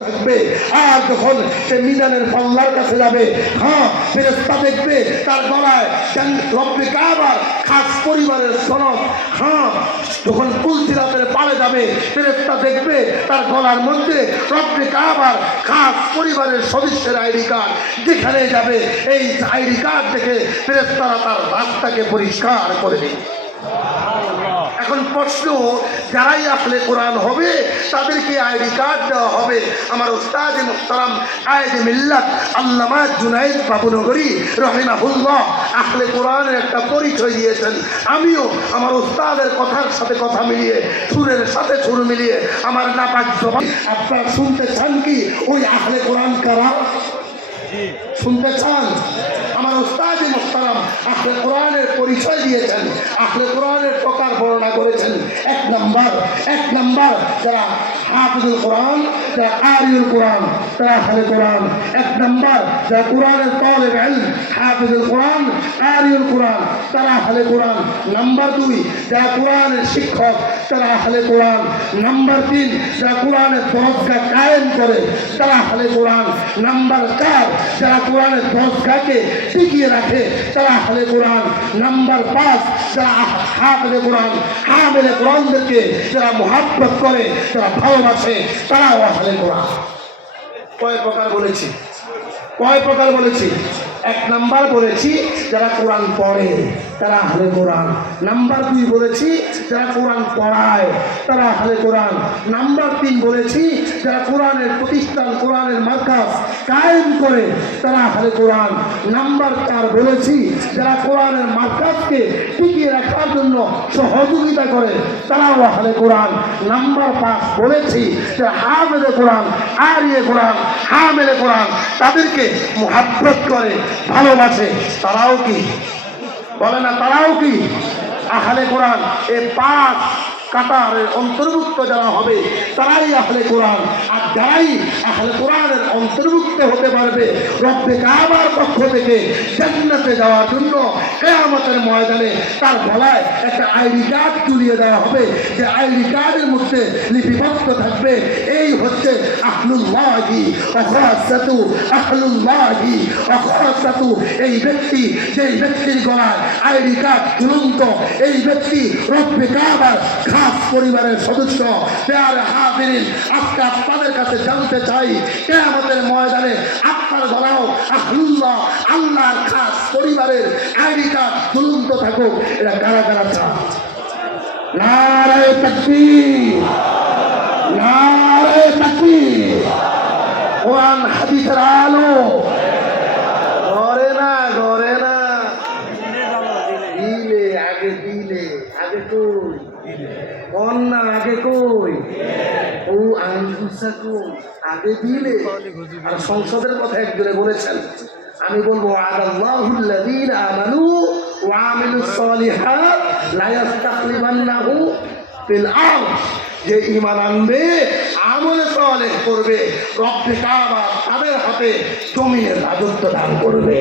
থাকবে। আর যখন সে মিজানের পাল্লার কাছে যাবে, ফেরেশতা দেখবে তার গলায় রব্বে কাবার খাস পরিবারের সনদ। যখন পুলসিরাতের পারে যাবে, ফেরেশতা দেখবে তার গলার মধ্যে রব্বে কাবার খাস পরিবারের সদস্যের আইডি কার্ড। যেখানে যাবে এই আইডি কার্ড দেখে ফেরেশতারা তার রাস্তাকে পরিষ্কার করে দেবে। এখন প্রশ্ন, যারাই আহলে কোরআন হবে তাদেরকে আইডি কার্ড দেওয়া হবে। আমার উস্তাদ মুহতারাম কায়েদ মিল্লাত আল্লামা জুনায়েদ বাবুনগরী রাহিমাহুল্লাহ আহলে কোরআনের একটা পরিচয় দিয়েছেন। আমিও আমার উস্তাদের কথার সাথে কথা মিলিয়ে, সুরের সাথে সুর মিলিয়ে আমার নাপাক জবান, আপনারা শুনতে চান কি ওই আহলে কোরআন কারা? শুনতে চান? আমার উস্তাদ মুহতারাম আহলে কোরআনের পরিচয় দিয়েছেন, আহলে কোরআনের প্রকার বর্ণনা করেছেন। এক নাম্বার যারা হাফিজুল কোরআন, যারা কারিউল কোরআন, তারা আহলে কোরআন। এক নাম্বার যারা কোরআনের তালিব ইলম, হাফিজুল কোরআন, কারিউল কোরআন, তারা আহলে কোরআন। নাম্বার 2 যারা কোরআনের শিক্ষক, তারা আহলে কোরআন। নাম্বার 3 যারা কোরআনের দরজগা কায়েম করে, তারা আহলে কোরআন। নাম্বার 4 যারা কোরআনের দরজগাকে টিকিয়ে রাখে, তারা আহলে কোরআন। নাম্বার 5 যারা হাফেজে কোরআন, হামেলে কোরআনদেরকে যারা মুহাব্বত করে, যারা ভালোবাসে, তারাও আহলে কোরআন। কয় প্রকার বলেছি? এক নাম্বার বলেছি যারা কোরআন পড়ে, তারা আহলে কোরআন। নাম্বার 2 বলেছি যারা কোরআন পড়ায়, তারা আহলে কোরআন। নাম্বার 3 বলেছি যারা কোরআনের প্রতিষ্ঠান, কোরআনের মারকাজ কায়েম করে, তারা আহলে কোরআন। নাম্বার 4 বলেছি যারা কোরআনের মারকাজকে টিকিয়ে রাখার জন্য সহযোগিতা করে, তারাও আহলে কোরআন। নাম্বার 5 বলেছি যারা হাফেজে কোরআন, কারিয়ে কোরআন, হামেলে কোরআন, তাদেরকে মুহাব্বত করে, ভালোবাসে, তারাও কি বলে না? তারাও কি আহলে কোরআন। এই 5 কাতারের অন্তর্ভুক্ত যারা হবে তারাই আহলে কোরআন। আর যারাই আহলে কোরআনের অন্তর্ভুক্ত হতে পারবে, রব্বে কাবার পক্ষ থেকে জান্নাতে যাওয়ার জন্য কিয়ামতের ময়দানে তার গলায় একটা আইডি কার্ড ঝুলিয়ে দেওয়া হবে। যে আইডি কার্ডের মধ্যে লিপিবদ্ধ থাকবে এই হচ্ছে আহলুল্লাহি ওয়া খাসাতু, আহলুল্লাহি ওয়া খাসাতু। এই ব্যক্তি, যেই ব্যক্তির গলায় আইডি কার্ড ঝুলন্ত, এই ব্যক্তি রব্বে কাবার পরিবারের সদস্য। প্যারে হাজিরিন, আজকে আপনাদের কাছে জানতে চাই, কিয়ামতের ময়দানে আপনার গলাও আহলুল্লাহ, আল্লাহর খাস পরিবারের আইডি কার্ড ঝুলন্ত থাকুক। এটা কারা কারা চান? নারায়ে তাকবীর, নারায়ে তাকবীর। কোরআন হাদিসের আলো গড়ে না দিলে আগে কই কন্যা, আগে কই ও আনফুসাকুম, আগে দিলে। আর সংসদের কথা একজনে বলেছেন, আমি বলবো আদাল্লাহুল্লাযীনা আমানু ওয়া আমিলুস সলিহাত লা ইস্তাখলিফান্নাহু ফিল আরদ। যে ঈমান আনবে, আমলে সালেহ করবে, রব্বে কাবা তাদের হাতে জমিনের রাজত্ব দান করবে।